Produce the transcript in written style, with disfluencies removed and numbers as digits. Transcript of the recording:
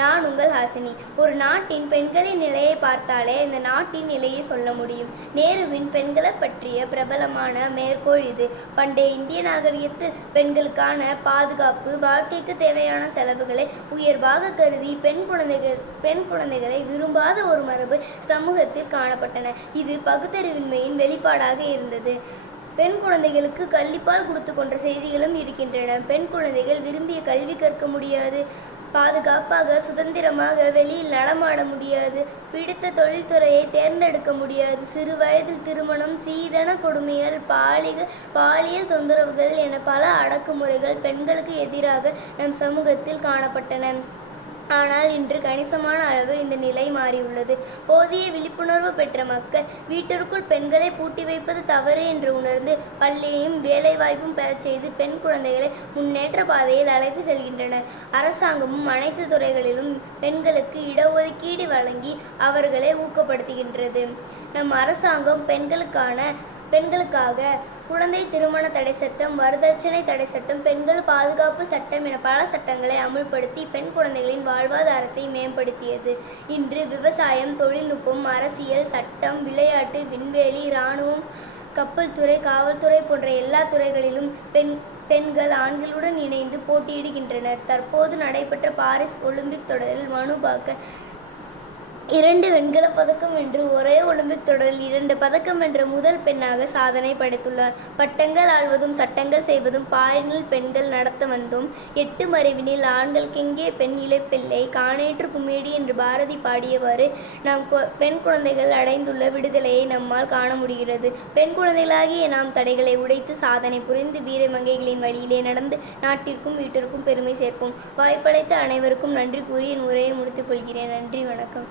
நான் உங்கள் ஹாசினி. ஒரு நாட்டின் பெண்களின் நிலையை பார்த்தாலே இந்த நாட்டின் நிலையை சொல்ல முடியும். நேருவின் பெண்களை பற்றிய பிரபலமான மேற்கோள் இது. பண்டைய இந்திய நாகரிகத்து பெண்களுக்கான பாதுகாப்பு, வாழ்க்கைக்கு தேவையான செலவுகளை உயர்வாக கருதி பெண் குழந்தைகளை விரும்பாத ஒரு மரபு சமூகத்தில் காணப்பட்டன. இது பகுத்தறிவின்மையின் வெளிப்பாடாக இருந்தது. பெண் குழந்தைகளுக்கு கள்ளிப்பால் கொடுத்து கொண்ட செய்திகளும் இருக்கின்றன. பெண் குழந்தைகள் விரும்பிய கல்வி கற்க முடியாது, பாதுகாப்பாக சுதந்திரமாக வெளியில் நடமாட முடியாது, பிடித்த தொழில்துறையை தேர்ந்தெடுக்க முடியாது, சிறு வயதில் திருமணம், சீதன கொடுமைகள், பாலியல் தொந்தரவுகள் என பல அடக்குமுறைகள் பெண்களுக்கு எதிராக நம் சமூகத்தில் காணப்பட்டன. ஆனால் இன்று கணிசமான அளவு இந்த நிலை மாறியுள்ளது. போதிய விழிப்புணர்வு பெற்ற மக்கள் வீட்டிற்குள் பெண்களை பூட்டி வைப்பது தவறு என்று உணர்ந்து பள்ளியையும் வேலைவாய்ப்பும் பெறச் செய்து பெண் குழந்தைகளை முன்னேற்ற பாதையில் அழைத்து செல்கின்றனர். அரசாங்கமும் அனைத்து துறைகளிலும் பெண்களுக்கு இடஒதுக்கீடு வழங்கி அவர்களை ஊக்கப்படுத்துகின்றது. நம் அரசாங்கம் பெண்களுக்காக குழந்தை திருமண தடை சட்டம், வரதட்சணை தடை சட்டம், பெண்கள் பாதுகாப்பு சட்டம் என பல சட்டங்களை அமுல்படுத்தி பெண் குழந்தைகளின் வாழ்வாதாரத்தை மேம்படுத்தியது. இன்று விவசாயம், தொழில்நுட்பம், அரசியல், சட்டம், விளையாட்டு, விண்வெளி, இராணுவம், கப்பல் துறை, காவல்துறை போன்ற எல்லா துறைகளிலும் பெண்கள் ஆண்களுடன் இணைந்து போட்டியிடுகின்றனர். தற்போது நடைபெற்ற பாரிஸ் ஒலிம்பிக் தொடரில் மனு பாக்கர் 2 வெண்கலப் பதக்கம் வென்று ஒரே ஒலிம்பிக் தொடரில் 2 பதக்கம் வென்ற முதல் பெண்ணாக சாதனை படைத்துள்ளார். பட்டங்கள் ஆள்வதும் சட்டங்கள் செய்வதும் பாரினில் பெண்கள் நடத்த வந்தோம். 8 மறைவினில் ஆண்களுக்கெங்கே பெண் இளைப்பிள்ளை, காணேற்று கும்மேடி என்று பாரதி பாடியவாறு நாம் பெண் குழந்தைகள் அடைந்துள்ள விடுதலையை நம்மால் காண முடிகிறது. பெண் குழந்தைகளாகிய நாம் தடைகளை உடைத்து சாதனை புரிந்து வீரமங்கைகளின் வழியிலே நடந்து நாட்டிற்கும் வீட்டிற்கும் பெருமை சேர்ப்போம். வாய்ப்பளித்த அனைவருக்கும் நன்றி கூறி என் உரையை முடித்துக் கொள்கிறேன். நன்றி, வணக்கம்.